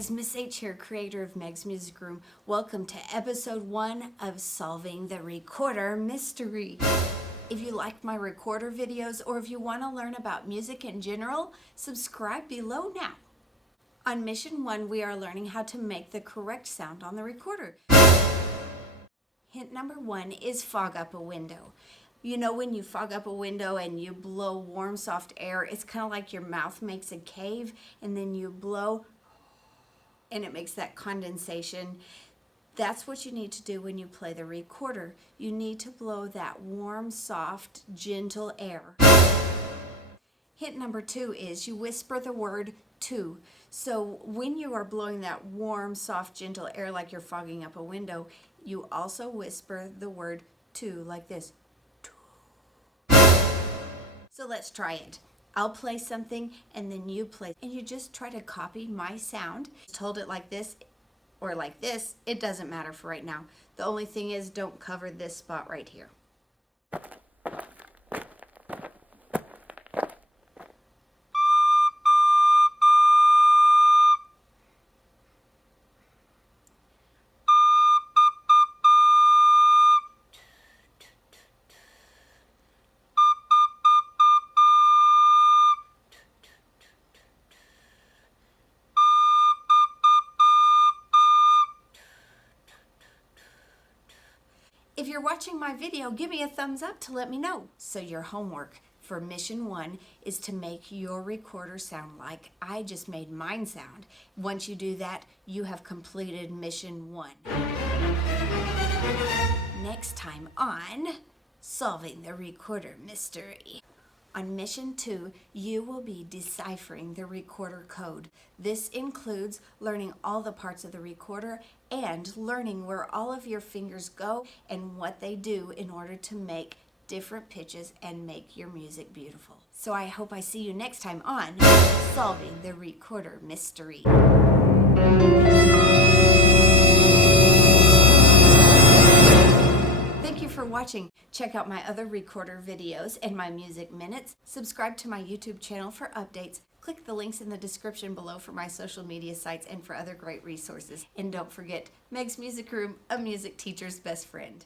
guys, Miss H here, creator of Meg's Music Room. Welcome to episode 1 of Solving the Recorder Mystery. If you like my recorder videos or if you want to learn about music in general, subscribe below now. On mission 1, we are learning how to make the correct sound on the recorder. Hint number 1 is fog up a window. You know when you fog up a window and you blow warm, soft air, it's kind of like your mouth makes a cave and then you blow and it makes that condensation. That's what you need to do when you play the recorder. You need to blow that warm, soft, gentle air. Hint number 2 is you whisper the word to. So when you are blowing that warm, soft, gentle air like you're fogging up a window, you also whisper the word to like this. So let's try it. I'll play something and then you play. And you just try to copy my sound. Hold it like this or like this. It doesn't matter for right now. The only thing is don't cover this spot right here. If you're watching my video, give me a thumbs up to let me know. So your homework for mission 1 is to make your recorder sound like I just made mine sound. Once you do that, you have completed mission 1. Next time on Solving the Recorder Mystery. On mission 2, you will be deciphering the recorder code. This includes learning all the parts of the recorder and learning where all of your fingers go and what they do in order to make different pitches and make your music beautiful. So I hope I see you next time on Solving the Recorder Mystery. For watching. Check out my other recorder videos and my music minutes. Subscribe to my YouTube channel for updates. Click the links in the description below for my social media sites and for other great resources. And don't forget, Meg's Music Room, a music teacher's best friend.